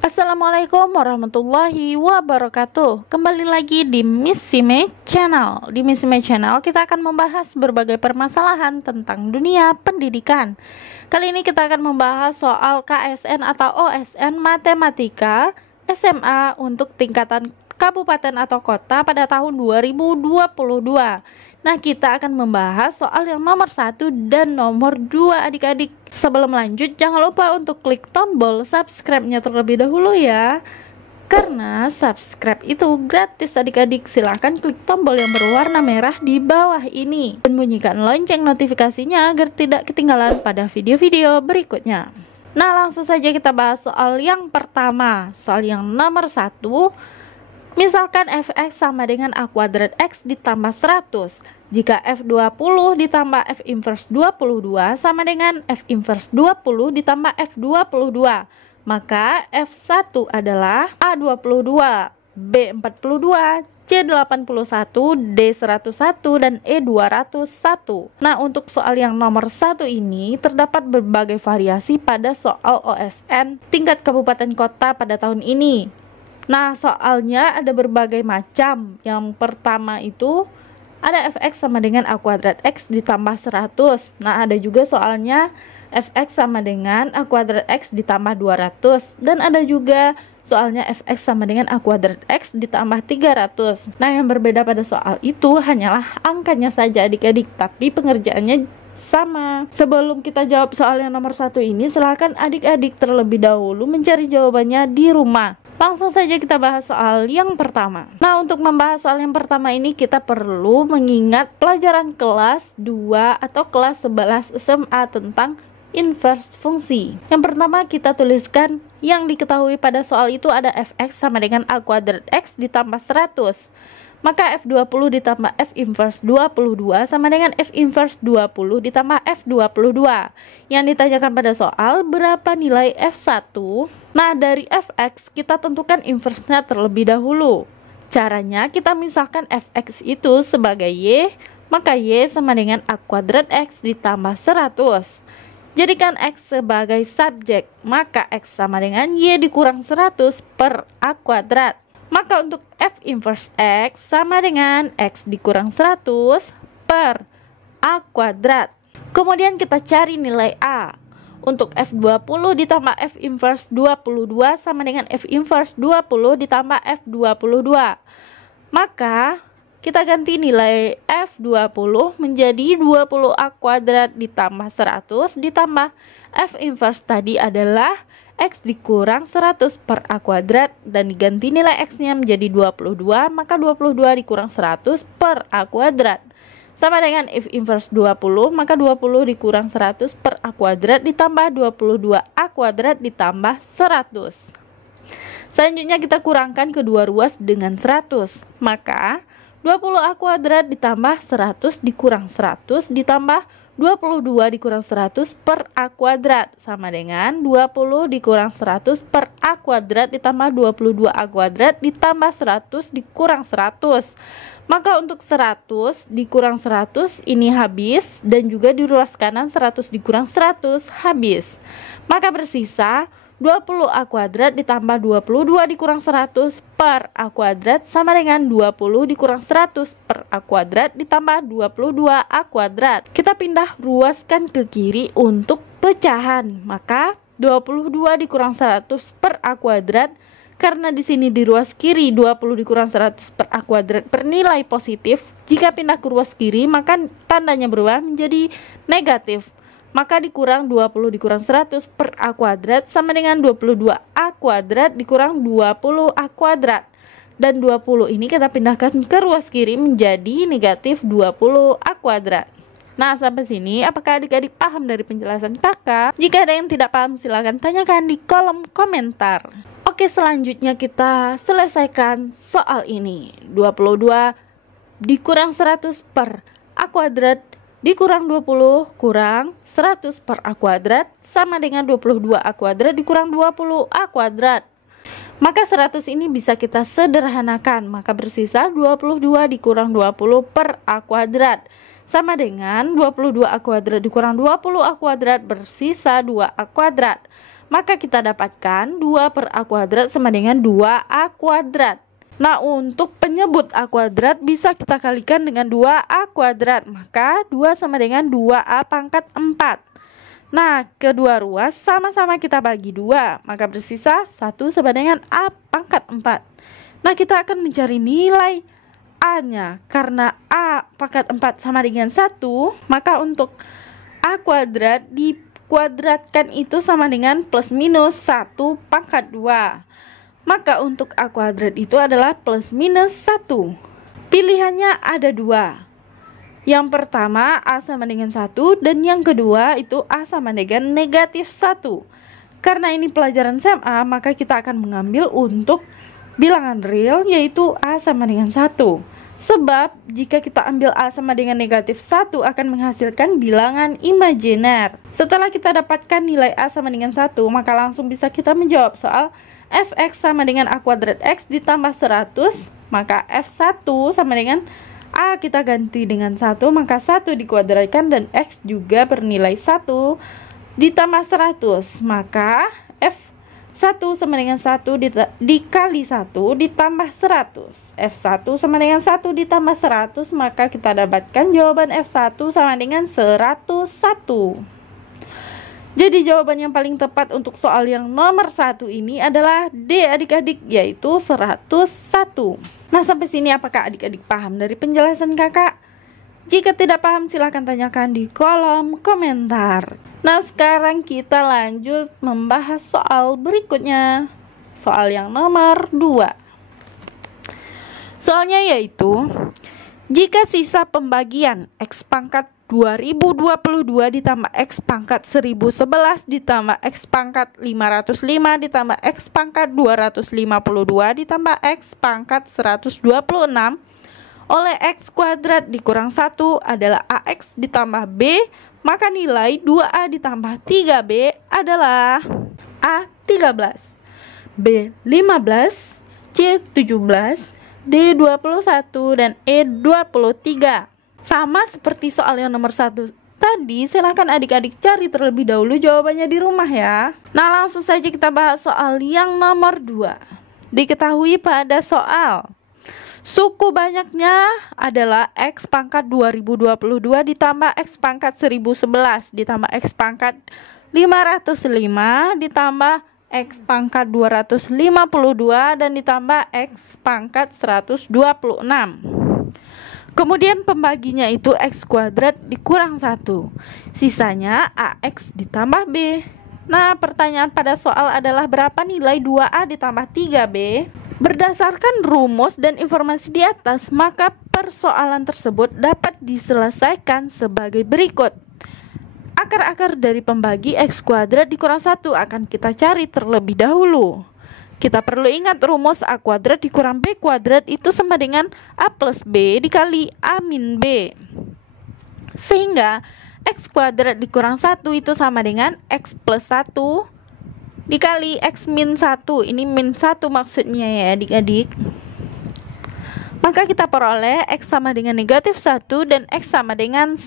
Assalamualaikum warahmatullahi wabarakatuh. Kembali lagi di Miss Sime Channel. Di Miss Sime Channel kita akan membahas berbagai permasalahan tentang dunia pendidikan. Kali ini kita akan membahas soal KSN atau OSN Matematika SMA untuk tingkatan kabupaten atau kota pada tahun 2022. Nah, kita akan membahas soal yang nomor 1 dan nomor 2 adik-adik. Sebelum lanjut, jangan lupa untuk klik tombol subscribe-nya terlebih dahulu ya. Karena subscribe itu gratis adik-adik. Silahkan klik tombol yang berwarna merah di bawah ini dan bunyikan lonceng notifikasinya agar tidak ketinggalan pada video-video berikutnya. Nah, langsung saja kita bahas soal yang pertama. Soal yang nomor 1. Misalkan fx sama dengan a kuadrat x ditambah 100. Jika f20 ditambah f inverse 22 sama dengan f inverse 20 ditambah f22, maka f1 adalah a22, b42, c81, d101, dan e201. Nah, untuk soal yang nomor 1 ini terdapat berbagai variasi pada soal OSN tingkat kabupaten kota pada tahun ini. Nah, soalnya ada berbagai macam. Yang pertama itu ada fx sama dengan a kuadrat x ditambah 100. Nah, ada juga soalnya fx sama dengan a kuadrat x ditambah 200. Dan ada juga soalnya fx sama dengan a kuadrat x ditambah 300. Nah, yang berbeda pada soal itu hanyalah angkanya saja adik-adik, tapi pengerjaannya sama. Sebelum kita jawab soal yang nomor 1 ini, silahkan adik-adik terlebih dahulu mencari jawabannya di rumah. Langsung saja kita bahas soal yang pertama. Nah, untuk membahas soal yang pertama ini kita perlu mengingat pelajaran kelas 2 atau kelas 11 SMA tentang inverse fungsi. Yang pertama kita tuliskan yang diketahui pada soal itu ada fx sama dengan a kuadrat x ditambah 100. Maka f20 ditambah f inverse 22 sama dengan f inverse 20 ditambah f22. Yang ditanyakan pada soal berapa nilai f1? Nah, dari fx kita tentukan inverse-nya terlebih dahulu. Caranya kita misalkan fx itu sebagai y, maka y sama dengan a kuadrat x ditambah 100. Jadikan x sebagai subjek, maka x sama dengan y dikurang 100 per a kuadrat. Maka untuk f inverse x sama dengan x dikurang 100 per a kuadrat. Kemudian kita cari nilai a. Untuk f20 ditambah f inverse 22 sama dengan f inverse 20 ditambah f22. Maka kita ganti nilai f20 menjadi 20 a kuadrat ditambah 100 ditambah f inverse tadi adalah x dikurang 100 per a kuadrat dan diganti nilai x-nya menjadi 22, maka 22 dikurang 100 per a kuadrat sama dengan f inverse 20, maka 20 dikurang 100 per a kuadrat ditambah 22 a kuadrat ditambah 100. Selanjutnya kita kurangkan kedua ruas dengan 100, maka 20 a kuadrat ditambah 100 dikurang 100 ditambah 22 dikurang 100 per a kuadrat sama dengan 20 dikurang 100 per a kuadrat ditambah 22 a kuadrat ditambah 100 dikurang 100. Maka untuk 100 dikurang 100 ini habis dan juga di ruas kanan 100 dikurang 100 habis. Maka bersisa 20 a kuadrat ditambah 22 dikurang 100 per a kuadrat sama dengan 20 dikurang 100 per a kuadrat ditambah 22 a kuadrat. Kita pindah ruaskan ke kiri untuk pecahan. Maka 22 dikurang 100 per a kuadrat, karena di sini di ruas kiri 20 dikurang 100 per a kuadrat bernilai positif. Jika pindah ke ruas kiri maka tandanya berubah menjadi negatif. Maka dikurang 20 dikurang 100 per a kuadrat sama dengan 22 a kuadrat dikurang 20 a kuadrat. Dan 20 ini kita pindahkan ke ruas kiri menjadi negatif 20 a kuadrat. Nah, sampai sini apakah adik-adik paham dari penjelasan kakak? Jika ada yang tidak paham silahkan tanyakan di kolom komentar. Oke, selanjutnya kita selesaikan soal ini. 22 dikurang 100 per a kuadrat dikurang 20 kurang 100 per a kuadrat sama dengan 22 a kuadrat dikurang 20 a kuadrat. Maka 100 ini bisa kita sederhanakan, maka bersisa 22 dikurang 20 per a kuadrat sama dengan 22 a kuadrat dikurang 20 a kuadrat bersisa 2 a kuadrat. maka kita dapatkan 2 per A kuadrat sama dengan 2A kuadrat. Nah, untuk penyebut A kuadrat bisa kita kalikan dengan 2A kuadrat, maka 2 sama dengan 2A pangkat 4. Nah, kedua ruas sama-sama kita bagi 2, maka bersisa 1 sama dengan A pangkat 4. Nah, kita akan mencari nilai A-nya. Karena A pangkat 4 sama dengan 1, maka untuk A kuadrat dikuadratkan itu sama dengan plus minus 1 pangkat 2. Maka untuk A kuadrat itu adalah plus minus 1. Pilihannya ada 2. Yang pertama A sama dengan 1, dan yang kedua itu A sama dengan negatif 1. Karena ini pelajaran SMA, maka kita akan mengambil untuk bilangan real, yaitu A sama dengan 1. Sebab jika kita ambil A sama dengan negatif 1 akan menghasilkan bilangan imajiner. Setelah kita dapatkan nilai A sama dengan 1, maka langsung bisa kita menjawab soal fx sama dengan A kuadrat x ditambah 100, maka f1 sama dengan A kita ganti dengan 1, maka 1 dikuadratkan dan x juga bernilai 1 ditambah 100, maka f1 sama dengan 1 dikali 1 ditambah 100. F1 sama dengan 1 ditambah 100, maka kita dapatkan jawaban F1 sama dengan 101. Jadi jawaban yang paling tepat untuk soal yang nomor 1 ini adalah D adik-adik, yaitu 101. Nah, sampai sini apakah adik-adik paham dari penjelasan kakak? Jika tidak paham silahkan tanyakan di kolom komentar. Nah, sekarang kita lanjut membahas soal berikutnya. Soal yang nomor 2. Soalnya yaitu, jika sisa pembagian X pangkat 2022 ditambah X pangkat 1011 ditambah X pangkat 505 ditambah X pangkat 252 ditambah X pangkat 126 oleh X kuadrat dikurang 1 adalah AX ditambah B, maka nilai 2A ditambah 3B adalah A13, B15, C17, D21, dan E23. Sama seperti soal yang nomor 1 tadi, silahkan adik-adik cari terlebih dahulu jawabannya di rumah ya. Nah, langsung saja kita bahas soal yang nomor 2. Diketahui pada soal suku banyaknya adalah X pangkat 2022 ditambah X pangkat 1011 ditambah X pangkat 505 ditambah X pangkat 252 dan ditambah X pangkat 126. Kemudian pembaginya itu X kuadrat dikurang 1, sisanya AX ditambah B. Nah, pertanyaan pada soal adalah berapa nilai 2A ditambah 3B? Berdasarkan rumus dan informasi di atas, maka persoalan tersebut dapat diselesaikan sebagai berikut. Akar-akar dari pembagi X kuadrat dikurang 1 akan kita cari terlebih dahulu. Kita perlu ingat rumus A kuadrat dikurang B kuadrat itu sama dengan A plus B dikali A min B. Sehingga X kuadrat dikurang 1 itu sama dengan X plus 1 dikali X min 1. Ini min 1 maksudnya ya adik-adik. Maka kita peroleh X sama dengan negatif 1 dan X sama dengan 1.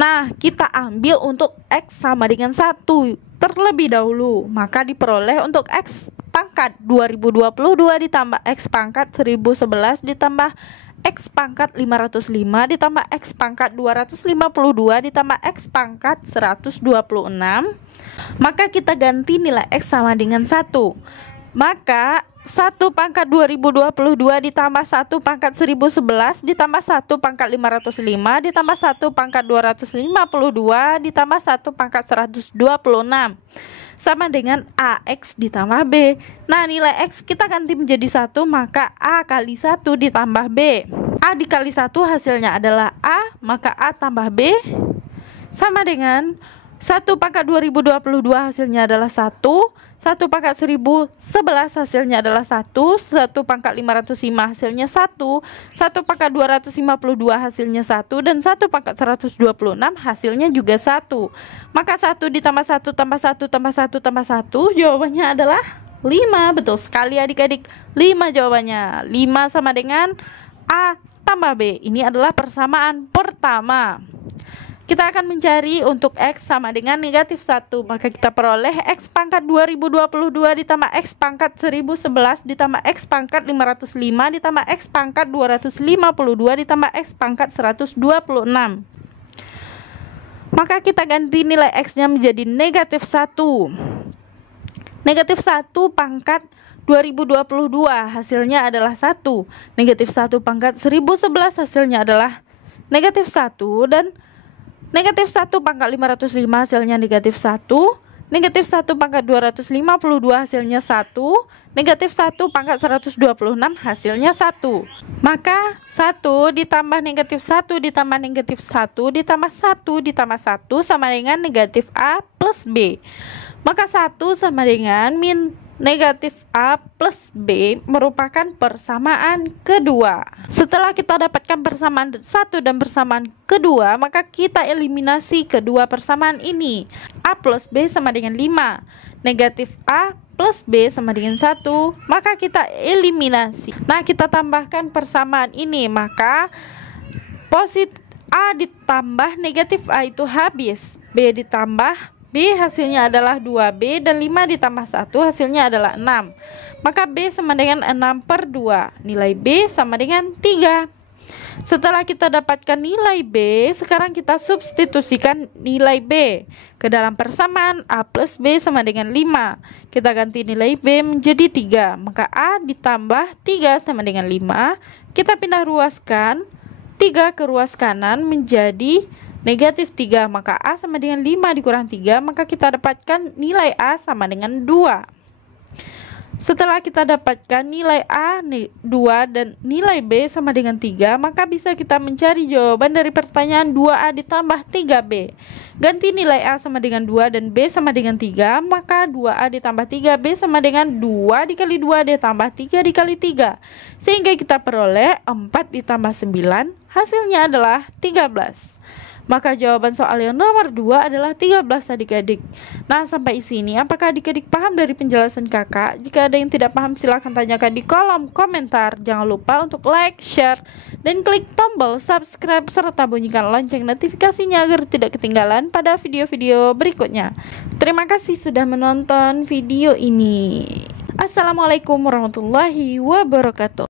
Nah, kita ambil untuk X sama dengan 1 terlebih dahulu. Maka diperoleh untuk X pangkat 2022 ditambah X pangkat 1011 ditambah X pangkat 505 ditambah X pangkat 252 ditambah X pangkat 126. Maka kita ganti nilai X sama dengan 1. Maka 1 pangkat 2022 ditambah 1 pangkat 1011 ditambah 1 pangkat 505 ditambah 1 pangkat 252 ditambah 1 pangkat 126 sama dengan AX ditambah B. Nah, nilai X kita ganti menjadi 1, maka A kali 1 ditambah B. A dikali 1 hasilnya adalah A, maka A tambah B sama dengan 1 pangkat 2022 hasilnya adalah 1, 1 pangkat 1011 hasilnya adalah 1, 1 pangkat 505 hasilnya 1, 1 pangkat 252 hasilnya 1, dan 1 pangkat 126 hasilnya juga 1. Maka 1 ditambah 1 tambah 1 tambah 1 tambah 1 jawabannya adalah 5. Betul sekali adik-adik, 5 jawabannya. 5 sama dengan A tambah B. Ini adalah persamaan pertama. Kita akan mencari untuk X sama dengan negatif 1. Maka kita peroleh X pangkat 2022 ditambah X pangkat 1011 ditambah X pangkat 505 ditambah X pangkat 252 ditambah X pangkat 126. Maka kita ganti nilai X-nya menjadi negatif 1. Negatif 1 pangkat 2022 hasilnya adalah 1. Negatif 1 pangkat 1011 hasilnya adalah negatif 1. Dan negatif 1 pangkat 505 hasilnya negatif 1. Negatif 1 pangkat 252 hasilnya 1. Negatif 1 pangkat 126 hasilnya 1. Maka 1 ditambah negatif 1 ditambah negatif 1 ditambah 1 ditambah 1 sama dengan negatif A plus B. Maka 1 sama dengan negatif A plus B merupakan persamaan kedua. Setelah kita dapatkan persamaan 1 dan persamaan kedua, maka kita eliminasi kedua persamaan ini. A plus B sama dengan 5. Negatif A plus B sama dengan 1. Maka kita eliminasi. Nah, kita tambahkan persamaan ini. Maka positif A ditambah negatif A itu habis. B ditambah B hasilnya adalah 2B dan 5 ditambah 1 hasilnya adalah 6. Maka B sama dengan 6/2. Nilai B sama dengan 3. Setelah kita dapatkan nilai B, sekarang kita substitusikan nilai B ke dalam persamaan A plus B sama dengan 5. Kita ganti nilai B menjadi 3. Maka A ditambah 3 sama dengan 5. Kita pindah ruaskan 3 ke ruas kanan menjadi negatif 3, maka A sama dengan 5 dikurang 3, maka kita dapatkan nilai A sama dengan 2. Setelah kita dapatkan nilai A 2 dan nilai B sama dengan 3, maka bisa kita mencari jawaban dari pertanyaan 2A ditambah 3B. Ganti nilai A sama dengan 2 dan B sama dengan 3, maka 2A ditambah 3B sama dengan 2 dikali 2 ditambah 3 dikali 3. Sehingga kita peroleh 4 ditambah 9, hasilnya adalah 13. Maka jawaban soal yang nomor 2 adalah 13 adik-adik. Nah, sampai sini apakah adik-adik paham dari penjelasan kakak? Jika ada yang tidak paham silahkan tanyakan di kolom komentar. Jangan lupa untuk like, share, dan klik tombol subscribe serta bunyikan lonceng notifikasinya agar tidak ketinggalan pada video-video berikutnya. Terima kasih sudah menonton video ini. Assalamualaikum warahmatullahi wabarakatuh.